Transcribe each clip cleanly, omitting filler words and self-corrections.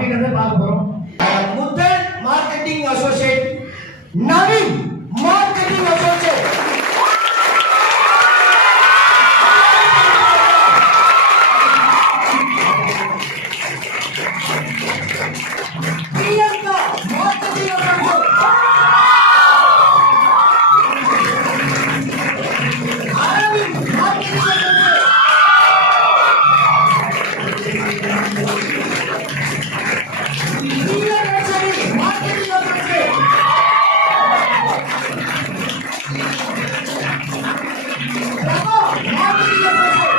அப்படிங்கறத பார்க்க போறோம். முதல் marketing associate Naveen, marketing associate. Priyanka, marketing associate. Aravind, marketing associate. Veerarajavi, marketing associate. Prabha, marketing associate.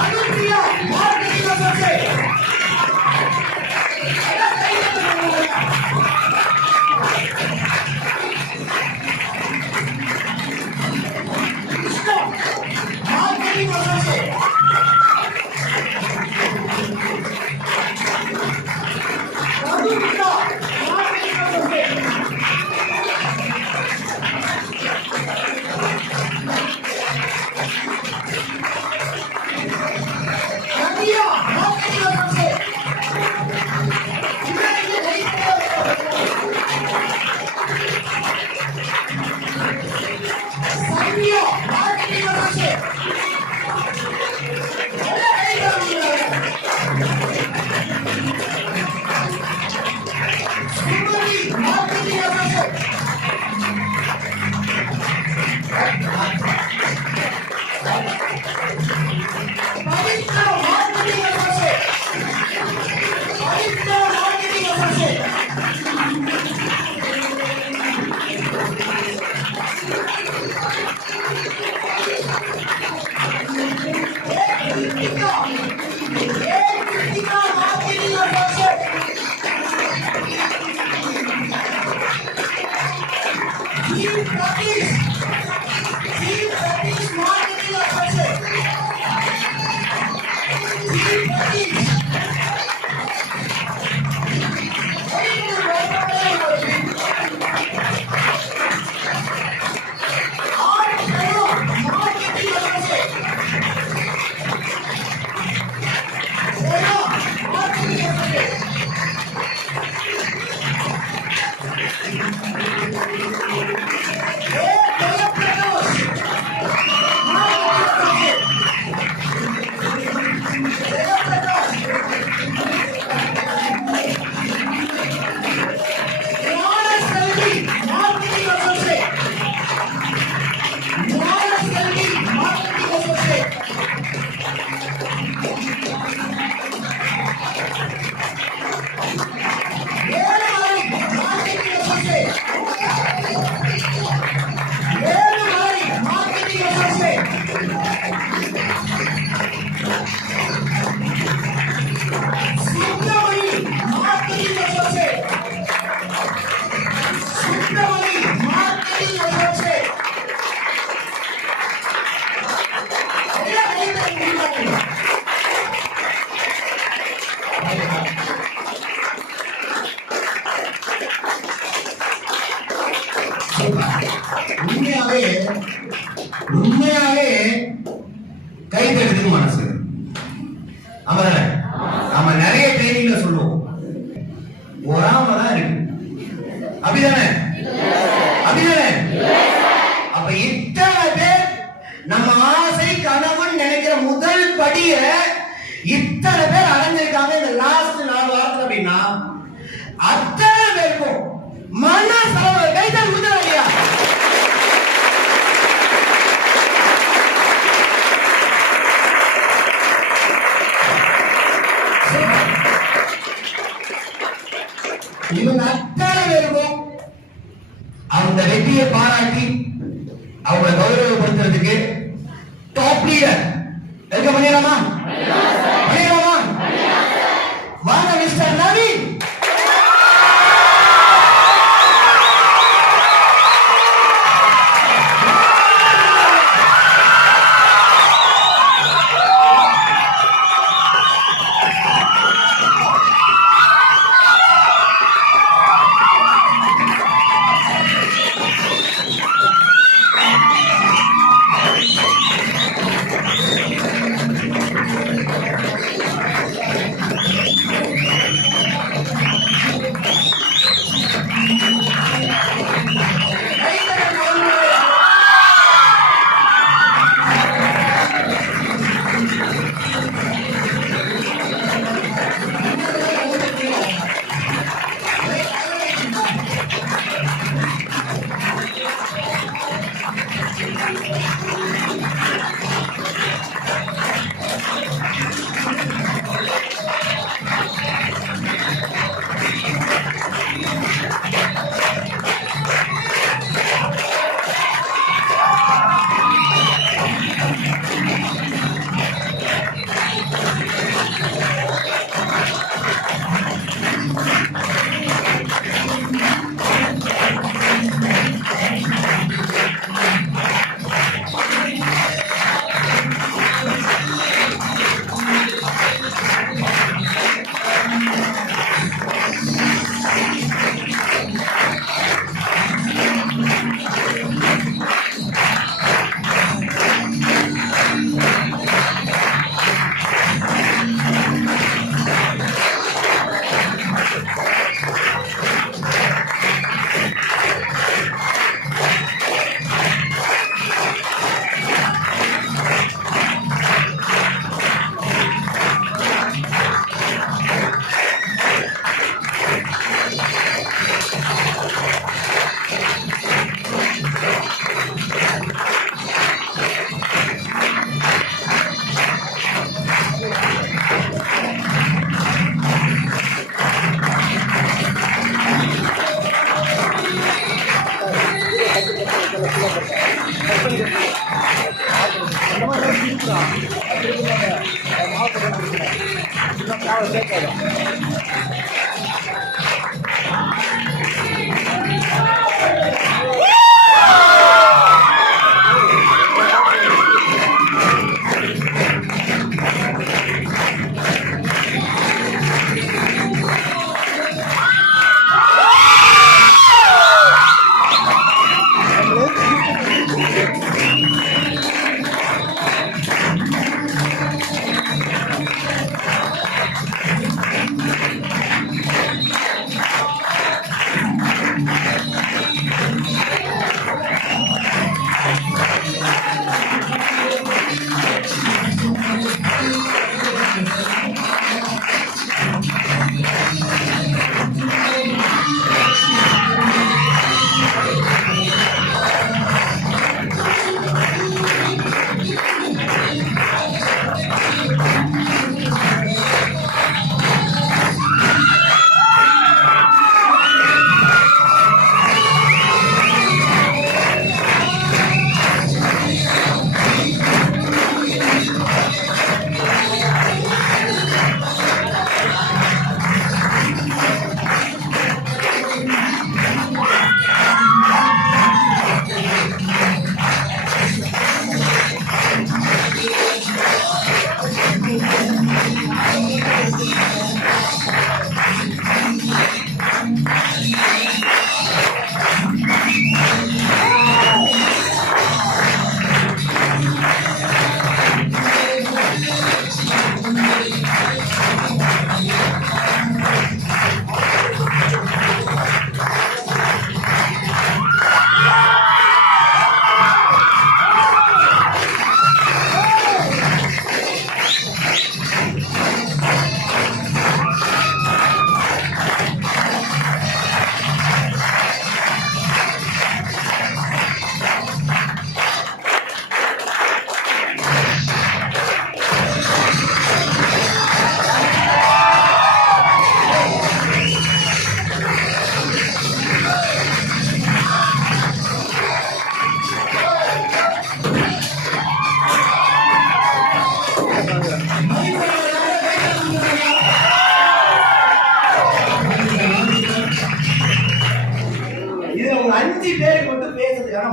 அனுப்பியா, marketing associate. Krishna, marketing associate. Ravika, marketing associate. Raviya, marketing associate. Sainiya, marketing associate. Sumathi, marketing associate. Pavithra, marketing associate. Pavithra, marketing associate. Kiruthika, Kiruthika, marketing associate. Jeev Sathish, marketing associate. Jeev Sathish. R Prayog, marketing associate. Prayog, marketing associate. Jayaprakash, marketing associate. Jayaprakash. Gnanaselvi, marketing associate. Gnanaselvi, marketing associate. Velumani, marketing associate. Velumani, marketing associate. Subramani, marketing associate. Subramani, marketing associate. எல்லாம் கைத்தறி முடிவாங்க. உண்மையாவே கைத்தறதுக்கு மனசு. ஆமாதானே? நம்ம நிறைய ட்ரைனிங்ல சொல்லுவோம், ஒராம தான் இருக்கு. அப்படிதானே? அப்படிதானே? அப்ப இத்தனை பேர் நம்ம ஆசை கனவுன்னு நினைக்கிற முதல் படிய இத்தனை பேர் அடைஞ்சிருக்காங்க இந்த லாஸ்ட் 4 வாரத்துல. அப்படின்னா அத்தனை பேருக்கும் மன செலவு கைத்தறி கொடுத்துறாங்க. இவங்க அத்தனை பேருக்கும் அந்த வெற்றியை பாராட்டி அவங்களை கௌரவப்படுத்துறதுக்கு டாப் லீடர் இருக்க பண்ணிடலாமா? பண்ணிடலாமா? வாங்க மிஸ்டர் நவீன்.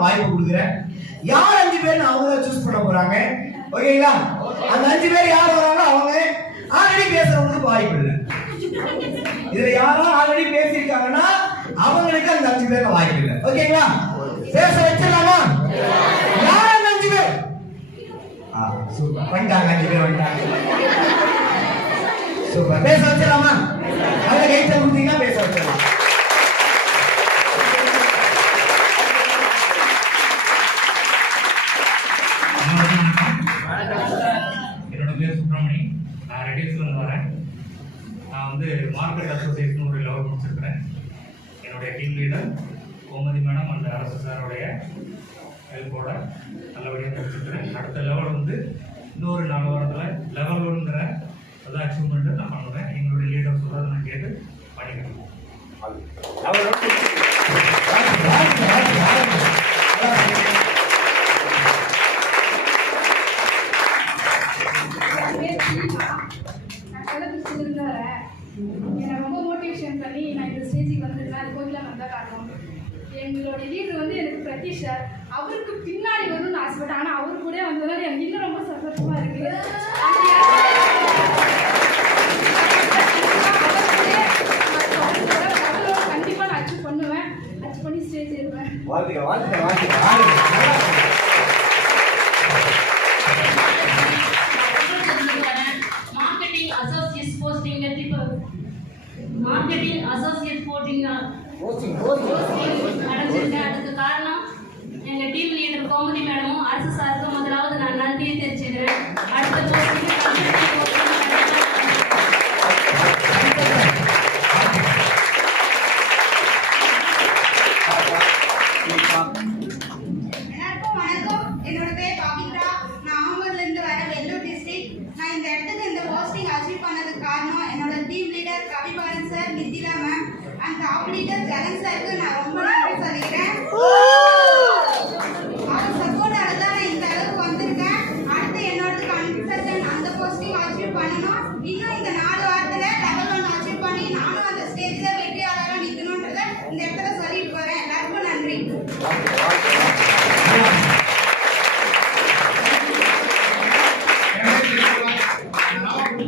வாய்ப்பு கொடுக்குறேன். யார் 5 பேர் அவங்க சூஸ் பண்ண போறாங்க. ஓகேங்களா? அந்த 5 பேர் யார் வராங்களோ அவங்க ஆல்ரெடி பேசுறவங்களுக்கு வாய்ப்பு இல்லை. இதுல யாரும் ஆல்ரெடி பேசியிருக்காங்கன்னா அவங்களுக்கு அந்த 5 பேருக்கு வாய்ப்பு இல்லை. ஓகேங்களா? பேச வச்சிடலாமா? யார் அந்த 5 பேர்? சூப்பர், வந்துட்டாங்க 5 பேர் வந்துட்டாங்க. சூப்பர், பேச வச்சிடலாமா? அதை கைத்த கொடுத்தீங்கன்னா பேச வச்சிடலாம். என்னோட பேர் சுப்பிரமணி. நான் ரெடியூஸ்லேருந்து வரேன். நான் வந்து மார்க்கெட் அசோசியேஷன் ஒரு லெவல் முடிச்சிருக்கிறேன். என்னுடைய டீம் லீடர் கோமதி மேடம் அந்த அரசு சாரோடைய ஹெல்ப்போட நல்லபடியாக முடிச்சிருக்கிறேன். அடுத்த லெவல் வந்து இன்னொரு 4 வாரத்தில் லெவல் ஒன்றுங்கிற அதான் அச்சீவ்மெண்ட்டு நான் பண்ணுவேன். எங்களுடைய லீடர் சொல்கிறத நான் கேட்டு பண்ணிக்கிறேன். என்னை ரொம்ப மோட்டிவேஷன் பண்ணி நான் இந்த ஸ்டேஜுக்கு வந்துருக்கேன். அது கோகிலா வந்தா காரணம். எங்களோட லீடர் வந்து எனக்கு பிரதீஷ் சார். அவருக்கு பின்னாடி வரும்னு ஆசைப்பட்டேன். ஆனால் அவரு கூட வந்ததுனால எனக்கு இன்னும் ரொம்ப சந்தோஷமா இருக்கு. கண்டிப்பாக நான் அச்சீவ் பண்ணுவேன். அச்சீவ் பண்ணி ஸ்டேஜ் ஏறுவேன். மார்க்கெட்டிங் அசோசியேட் போஸ்டிங் அடைஞ்சிருக்கேன். அதுக்கு காரணம் எங்கள் டீம் லீடர் கோமதி மேடமும் அரசு சாருக்கும் முதலாவது நான் நன்றியை தெரிவிச்சுக்கிறேன். அடுத்த எல்லாருக்கும் வணக்கம். என்னோட பேர் பவித்ரா. நான் ஆம்பூர்லேருந்து வர வெள்ளூர் டிஸ்ட்ரிக்ட். நான் இந்த இடத்துக்கு இந்த போஸ்டிங் அச்சீவ் பண்ணதுக்கு காரணம் என்னோட team leader Kavibalan sir, Nithila ma'am and top leader Jegan சாருக்கு நான் ரொம்ப நன்றி சொல்லிக்கிறேன். அவர் சப்போர்ட்டால தான் நான் இந்த அளவுக்கு வந்திருக்கேன். அடுத்து என்னோட கன்சல்ட்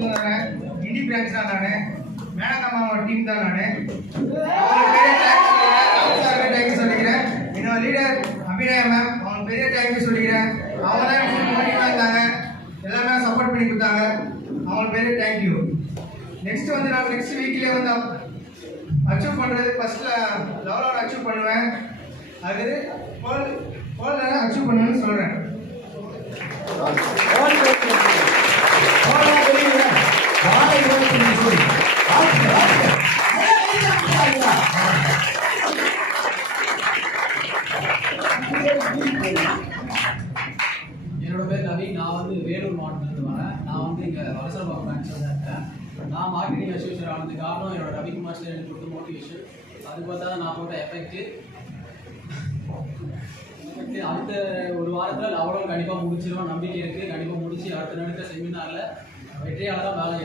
இருந்து வரேன். இண்டி பிரான்ச் தான் நானு. மேனகாமாவோட டீம் தான் நானு. அவங்களுக்கு தேங்க்யூ சொல்லிக்கிறேன். என்னோட லீடர் அபிநயா மேம், அவங்களுக்கு பெரிய தேங்க்யூ சொல்லிக்கிறேன். அவங்க தான் எனக்கு மோட்டிவாக இருந்தாங்க, எல்லாமே சப்போர்ட் பண்ணி கொடுத்தாங்க. அவங்களுக்கு பெரிய தேங்க்யூ. நெக்ஸ்ட் வந்து நான் நெக்ஸ்ட் வீக்லேயே வந்து அச்சீவ் பண்ணுறது ஃபர்ஸ்ட்ல லெவலோட அச்சீவ் பண்ணுவேன். அது வேர்ல்டில் அச்சீவ் பண்ணுவேன்னு சொல்கிறேன். என்னோட பேர் ரவி. நான் வந்து வேலூர் மாவட்டத்துலேருந்து வரேன். நான் வந்து இங்கே வலசரபாக்கம் பிரான்ச்சில் தான் இருக்கேன். நான் மார்க்கெட்டிங் அசோசியேட் ஆனதுக்கு காரணம் என்னோட ரவிக்குமார் சார் எனக்கு கொடுத்த மோட்டிவேஷன். அது பார்த்தா நான் போட்ட எஃபெக்ட் அடுத்த ஒரு வாரத்தில் லெவலும் கண்டிப்பாக முடிச்சிடும் நம்பிக்கை இருக்குது. கண்டிப்பாக முடிச்சு அடுத்த நடத்த செமினாரில் வெற்றியாளராக வேலை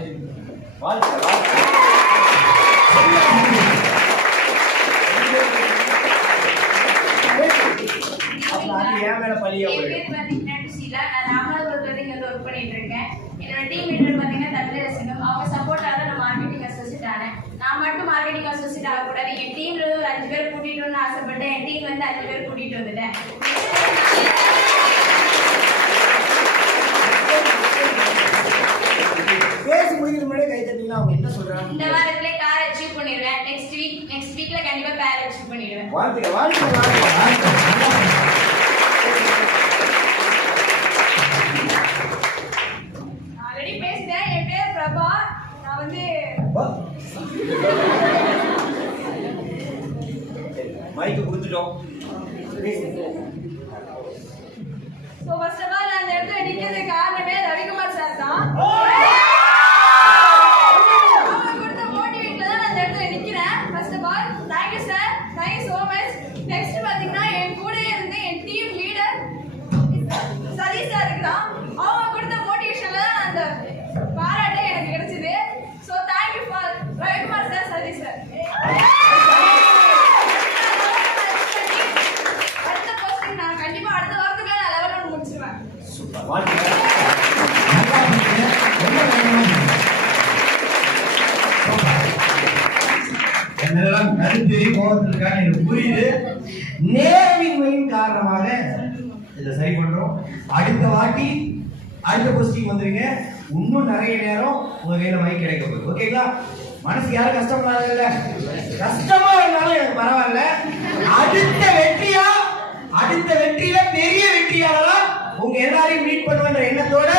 ஏற்றிருக்கேன். என்னோட டீம் லீடர் பார்த்தீங்கன்னா தமிழரசனும் அவங்க சப்போர்ட்டாக நான் மார்க்கெட்டிங் அசோசியேட் ஆனேன். நான் மட்டும் மார்க்கெட்டிங் அசோசியேட் ஆகக்கூடாது, என் டீம்ல ஒரு 5 பேர் கூட்டிட்டு ஆசைப்பட்டேன். என் டீம் வந்து 5 பேர் கூட்டிட்டு வந்துட்டேன். பேசி முடிக்கிற முன்னாடி கை தட்டிங்கன்னா அவங்க என்ன சொல்றாங்க? இந்த வாரத்திலே கார் அச்சீவ் பண்ணிடுவேன். நெக்ஸ்ட் வீக்ல கண்டிப்பா கார் அச்சீவ் பண்ணிடுவேன். ஆல்ரெடி பேசிட்டேன். என் பேர் பிரபா. நான் வந்து மைக்கு கொடுத்துட்டோம். ஸோ ஃபர்ஸ்ட் ஆஃப் ஆல் அந்த இடத்துல நிற்கிறதுக்கு காரணமே ரவிக்குமார் சார் தான். அவங்க கொடுத்த மோட்டிவேட்ல தான் நான் அந்த இடத்துல நிற்கிறேன். First of all thank you sir, thank you so much. Next பார்த்தீங்கன்னா என் கூடயே இருந்து என் டீம் லீடர் சதீஷ் சார் இருக்கிறான். அவங்க கொடுத்த மோட்டிவேஷன்ல தான் அந்த பாராட்டே எனக்கு கிடைச்சது. So thank you for Ravikumar sir, Satish sir. அடுத்த போஸ்டிங் நான் கண்டிப்பா அடுத்த வாரத்துக்குள்ள நான் லெவல் 1 முடிச்சிருவேன். என்னெல்லாம் கருத்து கோபத்திற்கான எனக்கு புரியுது. நேர்மையின் காரணமாக இதை சரி பண்றோம். அடுத்த வாட்டி அடுத்த போஸ்டிங் வந்துருங்க. இன்னும் நிறைய நேரம் உங்க கையில மைக் கிடைக்க போகுது. ஓகேங்களா? மனசு யாரும் கஷ்டப்படாது இல்ல, கஷ்டமா இருந்தாலும் எனக்கு பரவாயில்ல. அடுத்த வெற்றியில பெரிய வெற்றியாளரா உங்க எல்லாரையும் மீட் பண்ணுவேன்ற எண்ணத்தோட